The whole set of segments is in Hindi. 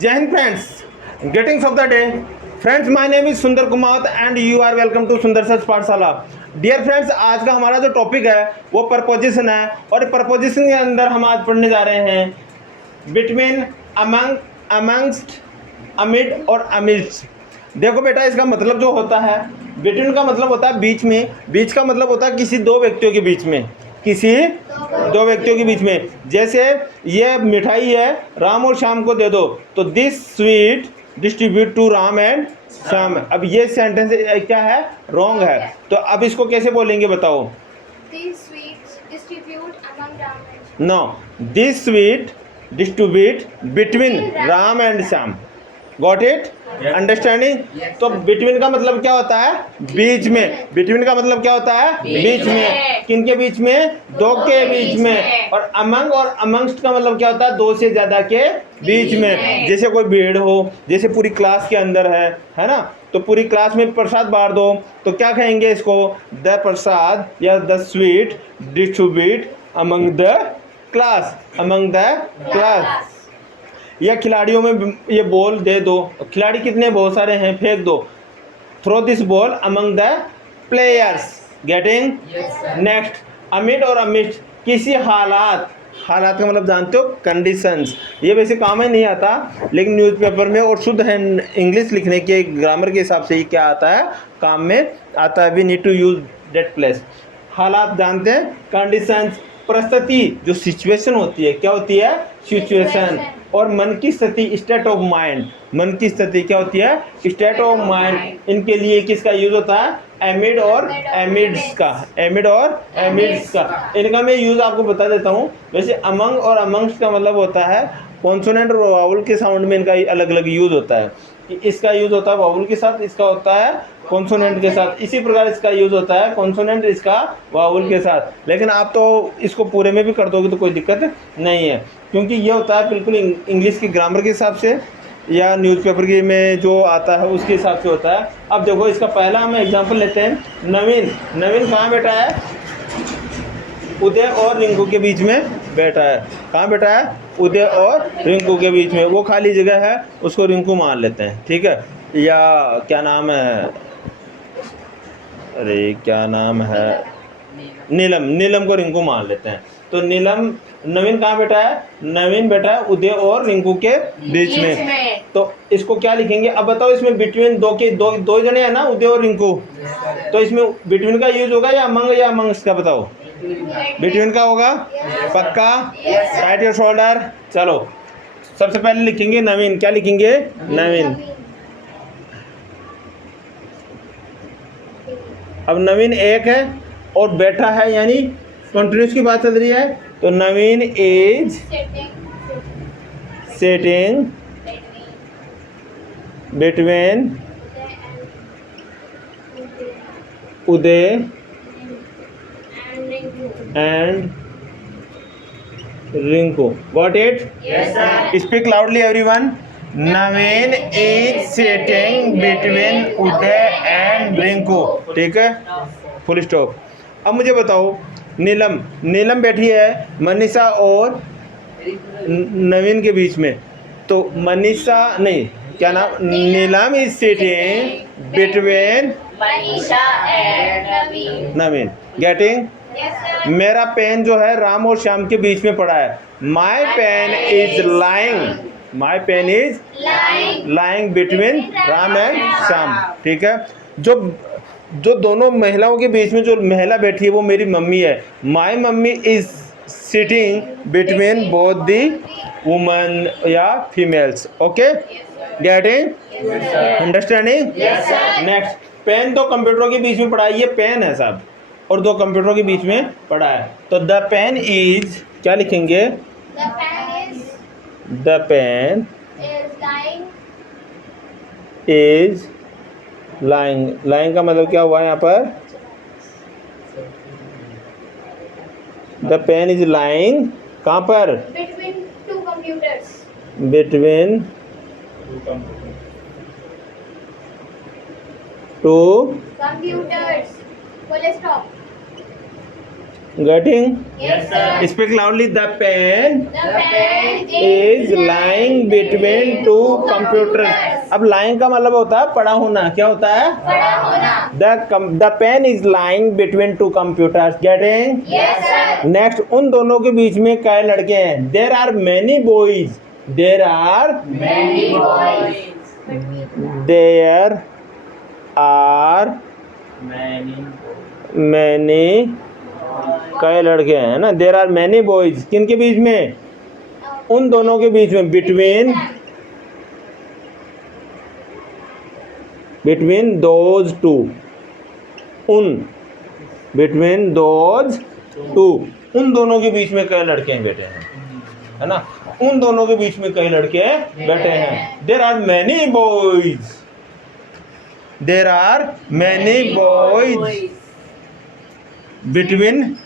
जय हिंद friends, greetings of the day friends. My name is Sundar Kumar and you are welcome to Sundar search Pathshala. Dear friends, आज का हमारा जो टॉपिक है वो प्रपोजिशन है और प्रपोजिशन के अंदर हम आज पढ़ने जा रहे हैं बिटवीन, अमंग, अमंगस्ट, अमिड और अमिड्स। देखो बेटा, इसका मतलब जो होता है, बिटवीन का मतलब होता है बीच में, बीच का मतलब होता है किसी दो व्यक्तियों के बीच में, किसी दो व्यक्तियों के बीच में। जैसे ये मिठाई है, राम और श्याम को दे दो, तो this sweet distribute to Ram and Shyam. अब ये सेंटेंस क्या है? रॉन्ग है। तो अब इसको कैसे बोलेंगे बताओ? These sweets distribute among Ram and Shyam. No, this sweet distribute between Ram and Shyam. Got it? Understanding? तो बिटवीन का मतलब क्या होता है? बीच में। बिटवीन का मतलब क्या होता है? बीच में। किन के बीच में? दो के बीच में। और अमंग और अमंगस्ट का मतलब क्या होता है? दो से ज्यादा के बीच में। जैसे कोई भीड़ हो, जैसे पूरी क्लास के अंदर है ना, तो पूरी क्लास में प्रसाद बांट दो, तो क्या कहेंगे इसको? द प्रसाद या the sweet distribute among the class, among the class. या खिलाड़ियों में ये बॉल दे दो, खिलाड़ी कितने? बहुत सारे हैं, फेंक दो। Throw this ball among the players. Getting? Next, amid और अमिड, किसी हालात, हालात का मतलब जानते हो? कंडीशंस। ये वैसे काम में नहीं आता, लेकिन न्यूज़पेपर में और शुद्ध है इंग्लिश लिखने के ग्रामर के हिसाब से ही क्या आता है? काम में आता है। We need to use that place. हालात जानते हैं, कंडीशंस। परिस्थिति जो सिचुएशन होती है, क्या होती है? सिचुएशन। और मन की स्थिति, स्टेट ऑफ माइंड। मन की स्थिति क्या होती है? State of mind. इनके लिए किसका यूज होता है? एमिड और एमिड्स का। एमिड और एमिड्स का। इनका मैं यूज आपको बता देता हूँ। वैसे अमंग और अमंग्स का मतलब होता है कॉन्सोनेंट और वावल के साउंड में इनका अलग अलग यूज होता है। इसका यूज होता है वावल के साथ, इसका होता है कॉन्सोनेंट के साथ। इसी प्रकार इसका यूज होता है कॉन्सोनेंट, इसका वावल के साथ। लेकिन आप तो इसको पूरे में भी कर दोगे तो कोई दिक्कत नहीं है, क्योंकि ये होता है बिल्कुल इंग्लिश की ग्रामर के हिसाब से या न्यूज़पेपर की में जो आता है उसके हिसाब से होता है। अब देखो, इसका पहला हम एग्जांपल लेते हैं। नवीन। नवीन कहाँ बैठा है? उदय और रिंकू के बीच में बैठा है। कहाँ बैठा है? उदय और रिंकू के बीच में। वो खाली जगह है, उसको रिंकू मान लेते हैं, ठीक है? या क्या नाम है, अरे क्या नाम है, नीलम। नीलम को रिंकू मान लेते हैं। तो नीलम, नवीन कहाँ बैठा है? नवीन बैठा है उदय और रिंकू के बीच में। तो इसको क्या लिखेंगे? अब बताओ, इसमें बिटवीन दो जने हैं ना, उदय और रिंकू, तो इसमें बिटवीन का यूज होगा या अमंग या अमंग्स का? बताओ। बिटवीन का होगा? पक्का? Right your shoulder. चलो, सबसे पहले लिखेंगे नवीन। क्या लिखेंगे? नवीन। अब नवीन एक है और बैठा है, यानी कंटिन्यूस की बात चल रही है, तो Naveen is sitting between Uday and Rinku. Got it? Speak loudly everyone. Naveen is sitting between Uday and Rinku. ठीक है, फुल स्टॉप। अब मुझे बताओ, नीलम। नीलम बैठी है मनीषा और नवीन के बीच में, तो मनीषा नहीं, क्या नाम? Neelam is sitting between Manisha and Naveen. Getting? मेरा पेन जो है राम और श्याम के बीच में पड़ा है। My pen is lying, my pen is lying between Ram and Shyam. ठीक है? जो दोनों महिलाओं के बीच में जो महिला बैठी है वो मेरी मम्मी है। My mummy is sitting between both the woman या females. Okay? Getting? Understanding? Next, pen दो कंप्यूटरों के बीच में पड़ा है। ये पेन है साहब, और दो कंप्यूटरों के बीच में पड़ा है, तो द पेन इज, क्या लिखेंगे? The pen is lying. Lying का मतलब क्या हुआ यहाँ पर? द पेन इज लाइंग कहाँ पर? between two computers. Between two Computers. Full stop. Getting? Yes, sir. Speak loudly. The pen The pen is lying between two computers. अब lying का मतलब होता है पड़ा होना. क्या होता है? पड़ा होना. The pen is lying between two computers. Getting? Yes, sir. Next, उन दोनों के बीच में कई लड़के हैं. There are many boys. There are Many boys. there are many कई लड़के हैं ना. There are many boys. किन के बीच में? उन दोनों के बीच में. Between those two. Between those two. उन दोनों के बीच में कई लड़के हैं बैठे हैं, है ना. उन दोनों के बीच में कई लड़के बैठे हैं. There are many boys. There are many boys between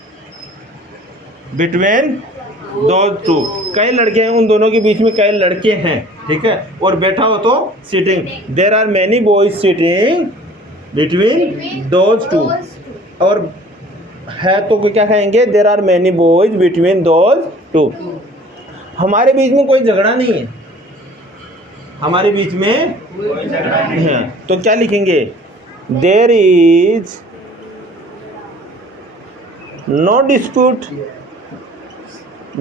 those two. कई लड़के हैं, उन दोनों के बीच में कई लड़के हैं. ठीक है. और बैठा हो तो sitting. There are many boys sitting between those two. और है तो क्या कहेंगे? There are many boys between those two. हमारे बीच में कोई झगड़ा नहीं है. हमारे बीच में कोई झगड़ा नहीं है तो क्या लिखेंगे? There is no dispute.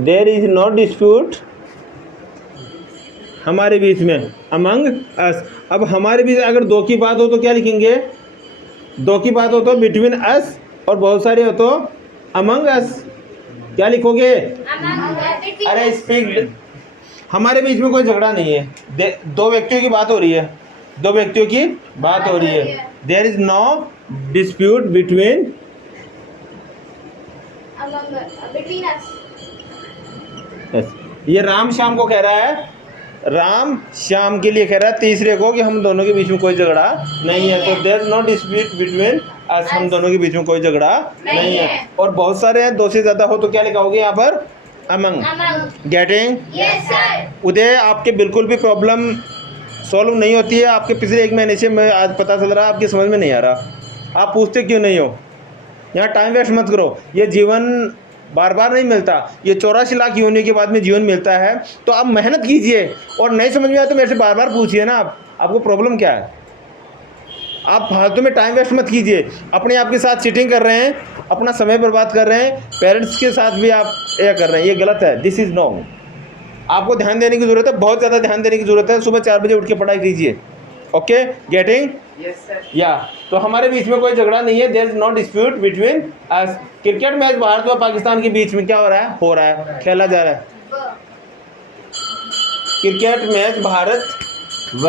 There is no dispute हमारे बीच में. Among us. अब हमारे बीच अगर दो की बात हो तो क्या लिखेंगे? दो की बात हो तो between us, और बहुत सारे हो तो among us. क्या लिखोगे? अरे स्पीक. हमारे बीच में कोई झगड़ा नहीं है. दो व्यक्तियों की बात हो रही है. दो व्यक्तियों की बात हो रही है. There is no dispute between between us. yes. ये राम श्याम को कह रहा है. राम श्याम के लिए कह रहा है तीसरे को कि हम दोनों के बीच में कोई झगड़ा नहीं है. तो there is no dispute between us. हम दोनों के बीच में कोई झगड़ा नहीं है. और बहुत सारे हैं, दो से ज्यादा हो तो क्या लिखाओगे यहाँ पर? अमंग. गेटिंग? Yes, sir. उदय, आपके बिल्कुल भी प्रॉब्लम सॉल्व नहीं होती है. आपके पिछले एक महीने से मैं आज पता चल रहा है आपकी समझ में नहीं आ रहा. आप पूछते क्यों नहीं हो? यहाँ टाइम वेस्ट मत करो. ये जीवन बार बार नहीं मिलता. ये 84 लाख होने के बाद में जीवन मिलता है. तो आप मेहनत कीजिए, और नहीं समझ में आए तो मेरे से बार बार पूछिए ना. आपको प्रॉब्लम क्या है? आप फालतू में टाइम वेस्ट मत कीजिए. अपने आप के साथ चीटिंग कर रहे हैं, अपना समय बर्बाद कर रहे हैं, पेरेंट्स के साथ भी आप यह कर रहे हैं. ये गलत है. This is wrong. आपको ध्यान देने की ज़रूरत है, बहुत ज़्यादा ध्यान देने की ज़रूरत है. सुबह 4 बजे उठ के पढ़ाई कीजिए. ओके. गेटिंग? Yes, sir. या तो हमारे बीच में कोई झगड़ा नहीं है. There is no dispute between us. Cricket match Bharat व पाकिस्तान के बीच में क्या हो रहा है? हो रहा है, खेला जा रहा है. क्रिकेट मैच भारत व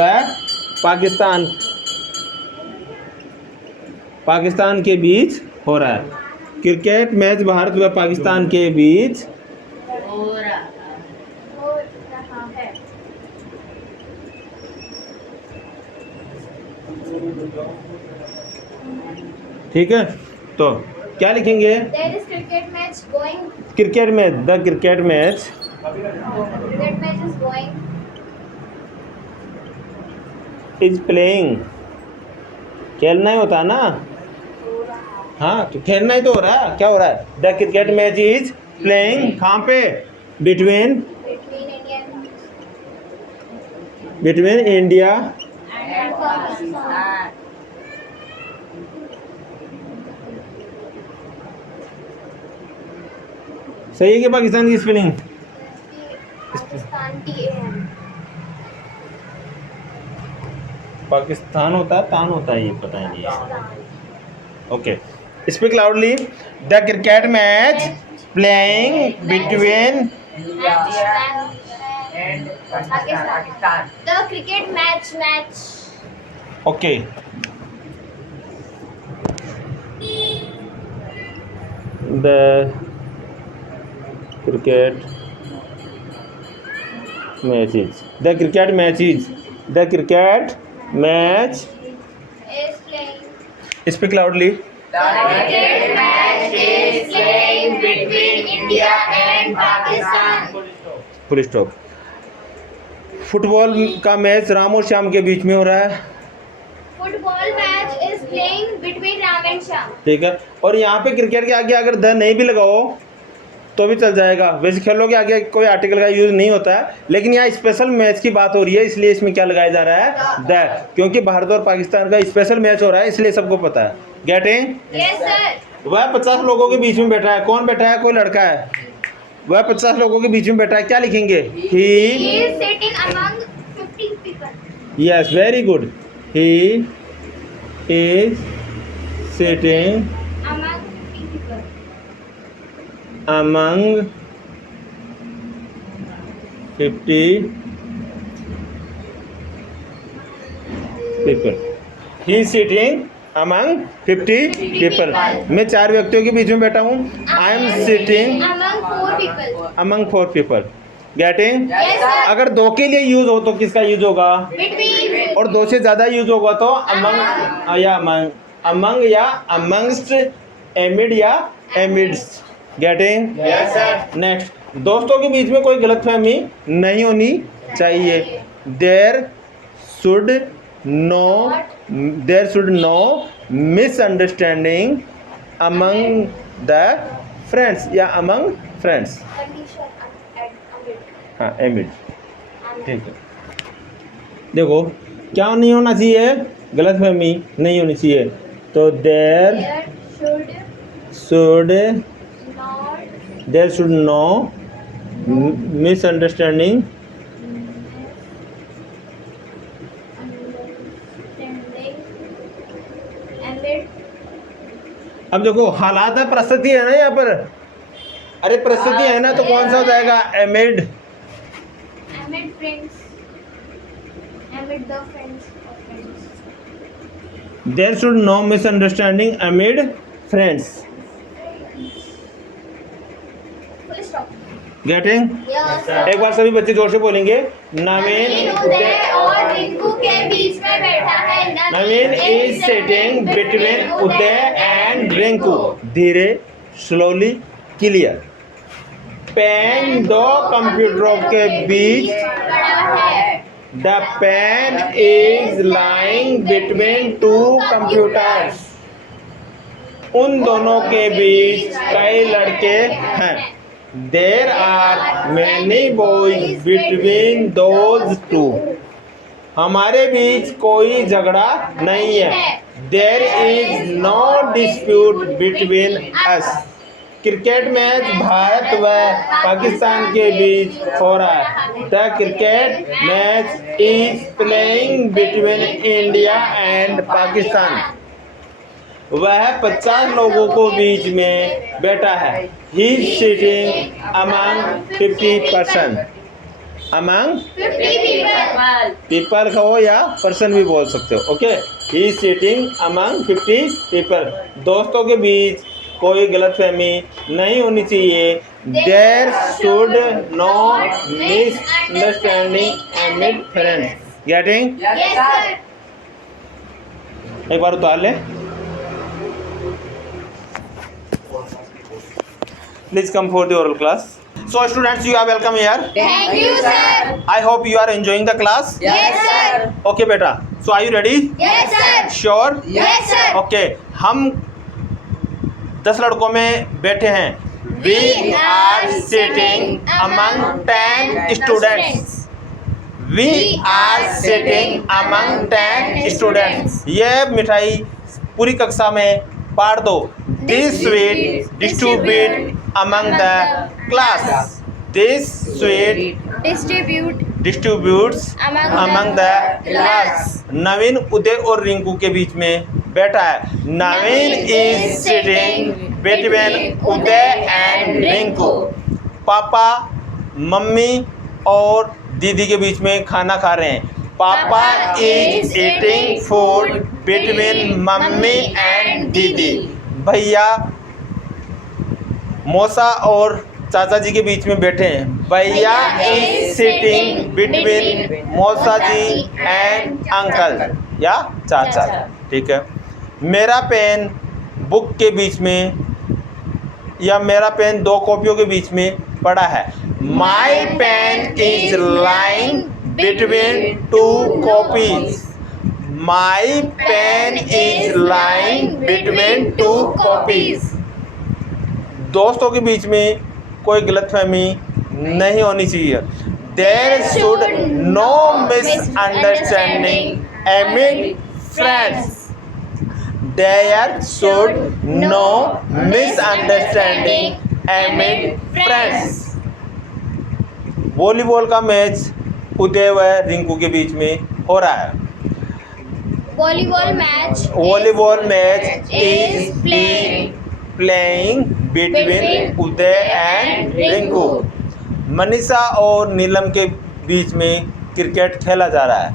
पाकिस्तान के बीच हो रहा है. क्रिकेट मैच भारत व पाकिस्तान के बीच हो रहा है. ठीक है. तो क्या लिखेंगे? There is cricket match going. Cricket match. The cricket match Cricket match is going. Is playing. खेलना ही होता है ना. हाँ, तो खेलना ही तो हो रहा है. क्या हो रहा है? The cricket match is playing. कहाँ पे? Between India And Pakistan. सही है कि पाकिस्तान की स्पेलिंग? पाकिस्तान TAN. पाकिस्तान होता है, तान होता है, ये पता ही नहीं है. Okay. Speak loudly. The cricket match playing between. And Pakistan. The cricket match. Okay. The cricket matches. The cricket matches. The cricket match. Is playing. Speak loudly. The cricket match is playing between India and Pakistan. Full stop. Football का मैच राम और श्याम के बीच में हो रहा है. Football match is playing between Ram and Shyam. ठीक है, और यहाँ पे क्रिकेट के आगे अगर द नहीं भी लगाओ तो भी चल जाएगा। वैसे खेलों के आगे कोई आर्टिकल का यूज़ नहीं होता है, लेकिन यहाँ स्पेशल मैच की बात हो रही है, इसलिए इसमें क्या लगाया जा रहा है, द, क्योंकि भारत और पाकिस्तान का स्पेशल मैच हो रहा है, इसलिए सबको पता है। गेटिंग? Yes, sir. वह 50 लोगों के बीच में बैठा है। कौन बैठा है? कोई लड़का है। वह 50 लोगों के बीच में बैठा है, क्या लिखेंगे? He is sitting among 50 people. Yes, very good. He is sitting Among 50 people. among 50 people. He is sitting among 50 people. मैं 4 व्यक्तियों के बीच में बैठा हूँ। I am sitting Among 4 people. among 4 people. Getting? Yes, sir. अगर 2 के लिए यूज हो तो किसका यूज होगा? Between. और 2 से ज्यादा यूज होगा तो among या among या amongst, amid या amidst. Getting? Yes, sir. Next, दोस्तों के बीच में कोई गलतफहमी नहीं होनी चाहिए। There should no misunderstanding among the friends या अमंग फ्रेंड्स। Condition amid. हाँ, एमिड। ठीक है, देखो क्या नहीं होना चाहिए? गलतफहमी नहीं होनी चाहिए। तो देयर शुड नो मिसअंडरस्टैंडिंग अब देखो हालात है, परिस्थिति है ना यहाँ पर। अरे परिस्थिति है ना, तो कौन सा हो जाएगा? Amid. Amid friends. Amid the friends of friends. There should no misunderstanding amid friends. Full stop. Getting? Yes, sir. एक बार सभी बच्चे जोर से बोलेंगे। नवीन उदय और रिंकू के बीच में बैठा है। Naveen is sitting between Uday and Rinku. धीरे, स्लोली, क्लियर। पेन 2 कंप्यूटरों के बीच। खड़ा है। The pen is lying between 2 computers. उन दोनों के बीच कई लड़के हैं। There are many boys between those 2। हमारे बीच कोई झगड़ा नहीं है। There is no dispute between us. Cricket match Bharat व पाकिस्तान के बीच हो रहा है। The cricket match is playing between India and Pakistan. वह 50 लोगों को बीच में बैठा है। He is sitting among 50 person. Among 50 people. People कहो या पर्सन भी बोल सकते हो। Okay, he is sitting among 50 people. दोस्तों के बीच कोई गलतफहमी नहीं होनी चाहिए। There should no misunderstanding amid friends. Getting? Yes, sir. एक बार उतार ले। Please come for the oral class. So students, you are welcome here. Thank you, sir. I hope you are enjoying the class. Yes, sir. Okay beta. So are you ready? Yes, sir. Sure? Yes, sir. Okay. हम 10 लड़कों में बैठे हैं। We are sitting among 10 students. We are sitting among 10 students. ये मिठाई पूरी कक्षा में बांट दो। This sweet distribute among the class. This sweet distributes among the class. नवीन उदय और रिंकू के बीच में बैठा है। नवीन is sitting between Uday and Rinku. पापा, मम्मी और दीदी के बीच में खाना खा रहे हैं। पापा is eating food between mummy and दीदी। भैया मौसा और चाचा जी के बीच में बैठे हैं। भैया इज सिटिंग बिटवीन मौसा जी एंड अंकल या चाचा। ठीक है। मेरा पेन बुक के बीच में या मेरा पेन 2 कॉपियों के बीच में पड़ा है। My pen is lying between 2 copies. My pen is lying between two copies. दोस्तों के बीच में कोई गलतफहमी नहीं होनी चाहिए। There should no misunderstanding among friends. There should no misunderstanding among friends. Volleyball का मैच उदय व रिंकू के बीच में हो रहा है। Volleyball match is playing between Uday and Rinku. Manisha और नीलम के बीच में क्रिकेट खेला जा रहा है।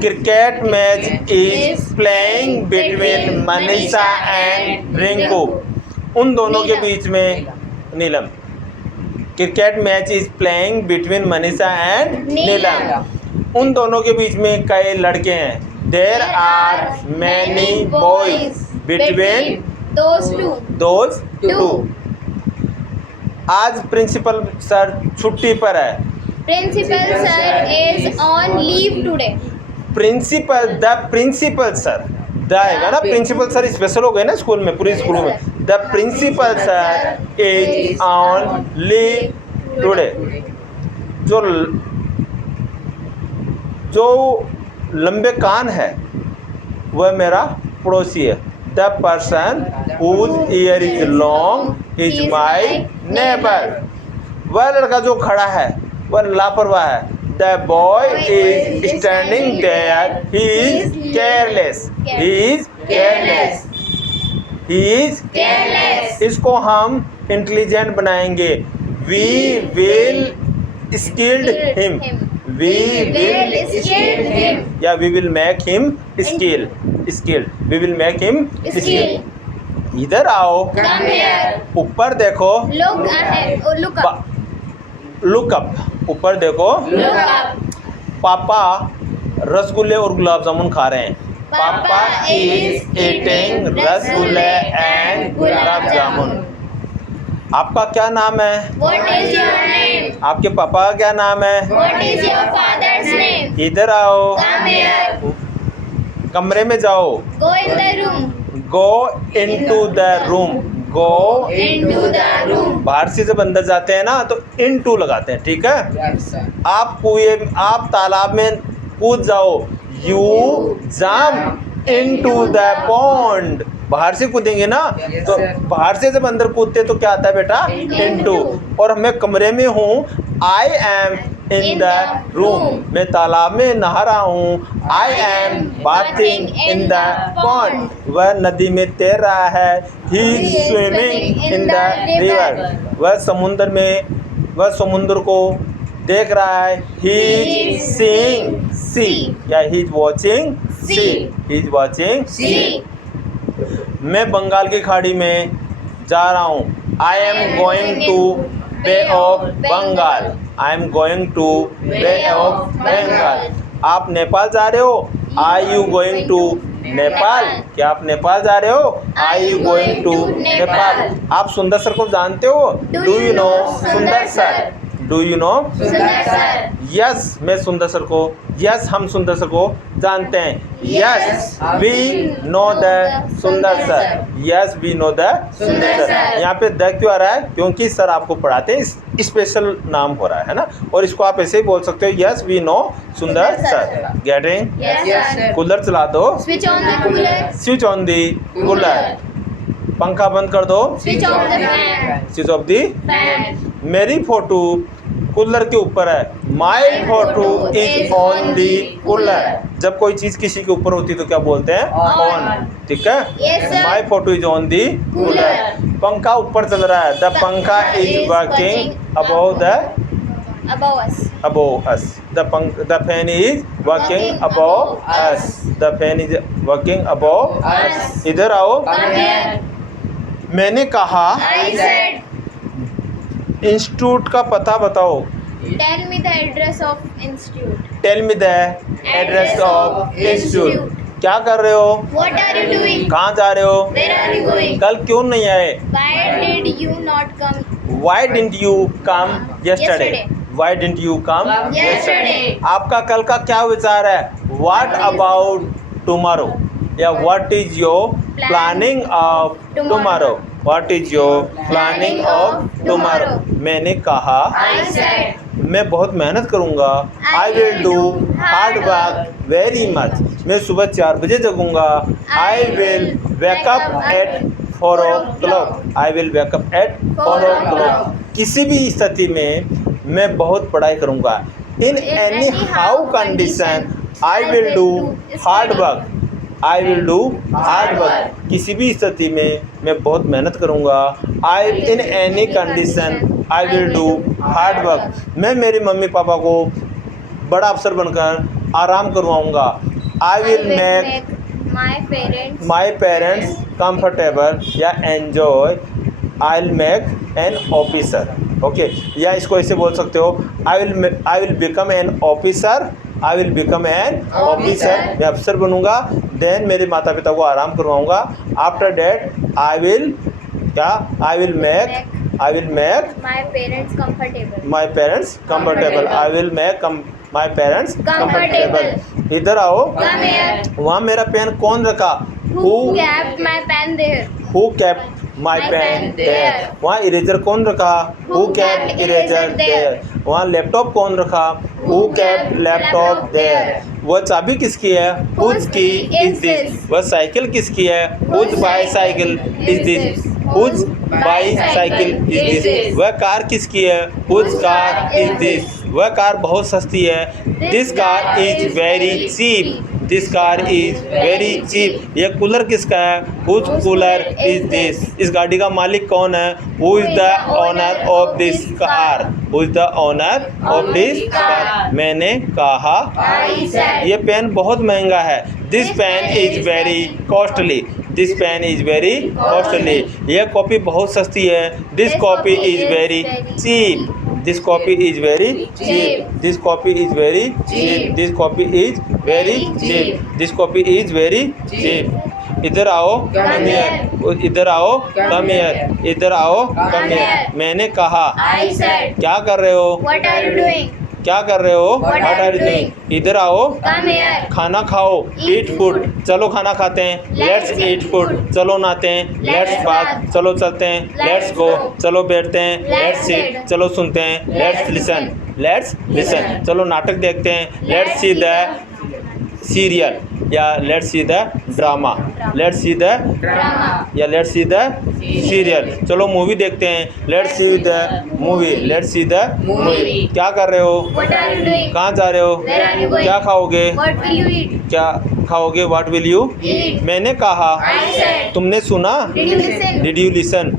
Cricket match is playing between Manisha and Rinku. उन दोनों के बीच में Neelam. Cricket match is playing between Manisha and Neelam. उन दोनों के बीच में कई लड़के हैं। There are many boys between those two. आज प्रिंसिपल सर छुट्टी पर है। Principal sir is on leave today. Principal sir द आएगा ना। प्रिंसिपल सर स्पेशल हो गए ना स्कूल में, पूरी स्कूल में। The principal sir is on leave today. जो लंबे कान है वह मेरा पड़ोसी है। The person whose ear is long is my neighbour. वह लड़का जो खड़ा है वह लापरवाह है। The boy is standing there he is careless. He is careless. He is careless. इसको हम इंटेलिजेंट बनाएंगे। We will skilled him. We will skill him. Yeah, we will make him skilled. We will make him skilled. इधर आओ। Come here. ऊपर देखो। Look ahead. Oh, look up. Look up. ऊपर देखो। Look up. पापा रसगुल्ले और गुलाब जामुन खा रहे हैं। पापा is eating रसगुल्ले and गुलाब जामुन। आपका क्या नाम है? What is your name? आपके पापा का क्या नाम है? What is your father's name? इधर आओ। Come here. कमरे में जाओ। Go in the room. Go into the room. Go Into the room. बाहर से जब अंदर जाते हैं ना तो into लगाते हैं, ठीक है। आप तालाब में कूद जाओ। You jump into the pond. बाहर से कूदेंगे ना तो बाहर से जब अंदर कूदते तो क्या आता है बेटा? इनटू। और मैं कमरे में हूँ। I M in the room. मैं तालाब में नहा रहा हूँ। I M bathing in the pond. वह नदी में तैर रहा है। He is swimming in the river. वह समुद्र को देख रहा है। ही इज सीइंग सी या he is watching sea. He is watching sea. मैं बंगाल की खाड़ी में जा रहा हूँ। I am going to Bay of Bengal. I am going to Bay of Bengal. आप नेपाल जा रहे हो? Are you going to Nepal? क्या आप नेपाल जा रहे हो? Are you going to Nepal? आप सुंदर सर को जानते हो? Do you know Sundar sir? Do you know Sundar sir? Yes, मैं सुंदर सर को, यस हम सुंदर सर को जानते हैं। Yes we know the Sundar sir. Yes we know the Sundar sir. यहाँ पे द क्यों आ रहा है? क्योंकि सर आपको पढ़ाते हैं, स्पेशल नाम हो रहा है ना। और इसको आप ऐसे ही बोल सकते हो, yes we know Sundar sir. Getting? Yes sir. Cooler चला दो। Switch on the cooler. Switch on the cooler. पंखा बंद कर दो। Switch off the fan. Switch off the. Fan. मेरी फोटो कूलर के ऊपर है। My photo is on the cooler. जब कोई चीज किसी के ऊपर होती है तो क्या बोलते हैं? ऑन। ठीक है। Yes, sir. My photo is on the cooler. पंखा ऊपर चल रहा है। द पंखा is working above the Above us. above us. The fan is working above us. The fan is working above us. इधर आओ। Come here. मैंने कहा I said. इंस्टीट्यूट का पता बताओ। Tell me the address of institute. Tell me the address of institute. क्या कर रहे हो? What are you doing? कहाँ जा रहे हो? Where are you going? कल क्यों नहीं आए? Why did you not come? Why didn't you come yesterday? Yesterday. Why didn't you come Yesterday. आपका कल का क्या विचार है? व्हाट अबाउट टुमारो या what is your planning of tomorrow, what is your planning of tomorrow. मैंने कहा, I said, मैं बहुत मेहनत करूँगा, I will do hard work very much. मैं सुबह 4 बजे जगूँगा, I will wake up at 4 o'clock, I will wake up at 4 o'clock। किसी भी स्थिति में मैं बहुत पढ़ाई करूँगा। In any how condition I will do hard work, I will do hard work. किसी भी स्थिति में मैं बहुत मेहनत करूँगा। I in any condition I will do hard work. मैं मेरे मम्मी पापा को बड़ा अफसर बनकर आराम करवाऊँगा। I will make my parents comfortable या enjoy, I will make an officer. Okay, या इसको ऐसे बोल सकते हो, I will become an officer, I will become an officer. मैं अफसर बनूंगा। देन मेरे माता पिता को आराम करवाऊंगा। आफ्टर डैट आई विल क्या, आई will make My parents comfortable. My parents comfortable, I will make my parents comfortable. इधर आओ, Come here. वहाँ मेरा पेन कौन रखा, Who kept my pen there? Who kept my My pen pen there. there. वहाँ इरेजर कौन रखा, who Who kept kept eraser eraser there. there? वहाँ लैपटॉप कौन रखा, who Who kept kept laptop laptop there. there? वह चाबी किसकी है, whose Whose key key is is this. this? वह साइकिल किसकी है, whose Whose bicycle cycle is is this, this? Whose Whose bicycle bicycle is is this. this? वह कार किसकी है, whose Whose car car is is this. this? वह कार बहुत सस्ती है, this car is very cheap, this car is very cheap. ये कूलर किसका है, हुज कूलर इज दिस। इस गाड़ी का मालिक कौन है, who is the owner of this car, who is the owner of this car. मैंने कहा, I said, ये पेन बहुत महंगा है, this pen is very costly, this pen is very costly. यह कॉपी बहुत सस्ती है, this copy is very cheap, this copy is very cheap, this copy is very cheap, this copy is very cheap, this copy is very cheap. इधर आओ, कम हियर, इधर आओ, कम हियर, इधर आओ, कम हियर। मैंने कहा, I said, क्या कर रहे हो, What are you doing? क्या कर रहे हो, What what are you doing. इधर आओ, Come here. खाना खाओ, ईट फूड, चलो खाना खाते हैं, लेट्स ईट फूड, चलो नहाते हैं, लेट्स बात, चलो चलते हैं, लेट्स गो, चलो बैठते हैं, लेट्स सिट, चलो सुनते हैं, लेट्स लिसन, चलो नाटक देखते हैं, लेट्स सी द सीरियल या let's see the drama, let's see the Drama. या लेट्स सी द सीरियल, चलो मूवी देखते हैं, let's see the movie, let's see the movie. क्या कर रहे हो, What are you doing? कहाँ जा रहे हो, Where are you going? क्या खाओगे, What will you eat? क्या खाओगे, व्हाट विल यू Eat. मैंने कहा, I said, तुमने सुना, Did you listen? Did you listen.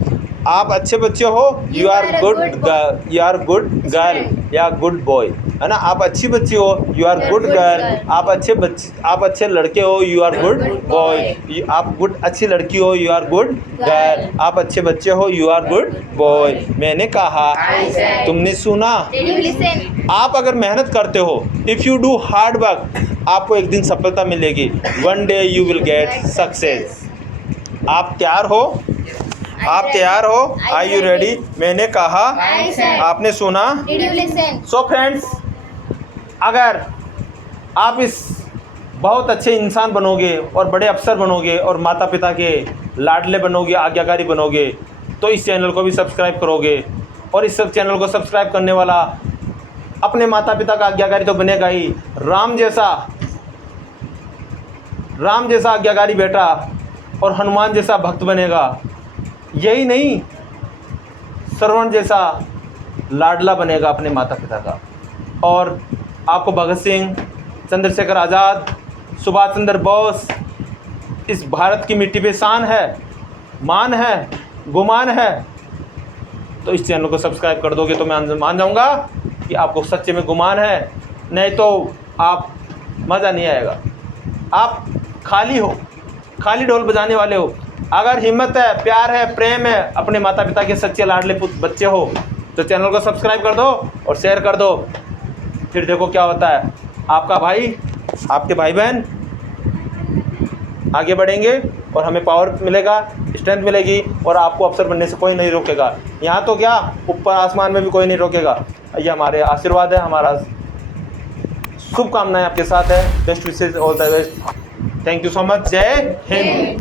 आप अच्छे बच्चे हो, you You are are a good good girl, you are good girl Student. या गुड बॉय, है ना। आप अच्छी बच्ची हो, you are You are good good girl. girl. आप अच्छे लड़के हो, you are good good boy. आप गुड अच्छी लड़की हो, you are good girl. Girl. आप अच्छे बच्चे हो, यू आर गुड बॉय। मैंने कहा, I said, तुमने सुना। Did you listen? आप अगर मेहनत करते हो, if you do hard work, आपको एक दिन सफलता मिलेगी। One day you will get success. आप तैयार हो, आप तैयार हो, आर यू रेडी। मैंने कहा, I said. आपने सुना। Did you listen? So friends, अगर आप इस बहुत अच्छे इंसान बनोगे और बड़े अफसर बनोगे और माता पिता के लाडले बनोगे, आज्ञाकारी बनोगे, तो इस चैनल को भी सब्सक्राइब करोगे। और इस सब चैनल को सब्सक्राइब करने वाला अपने माता पिता का आज्ञाकारी तो बनेगा ही, राम जैसा आज्ञाकारी बेटा और हनुमान जैसा भक्त बनेगा। यही नहीं, श्रवण जैसा लाडला बनेगा अपने माता पिता का। और आपको भगत सिंह, चंद्रशेखर आज़ाद, सुभाष चंद्र बोस, इस भारत की मिट्टी पे शान है, मान है, गुमान है। तो इस चैनल को सब्सक्राइब कर दोगे तो मैं मान जाऊंगा कि आपको सच्चे में गुमान है, नहीं तो आप मज़ा नहीं आएगा। आप खाली हो, खाली ढोल बजाने वाले हो। अगर हिम्मत है, प्यार है, प्रेम है, अपने माता पिता के सच्चे लाडले बच्चे हो, तो चैनल को सब्सक्राइब कर दो और शेयर कर दो। फिर देखो क्या होता है, आपका भाई, आपके भाई बहन आगे बढ़ेंगे और हमें पावर मिलेगा, स्ट्रेंथ मिलेगी और आपको अफसर बनने से कोई नहीं रोकेगा। यहाँ तो क्या, ऊपर आसमान में भी कोई नहीं रोकेगा। ये हमारे आशीर्वाद है, हमारा शुभकामनाएं आपके साथ है, best wishes, all the best. Thank you so much. जय हिंद।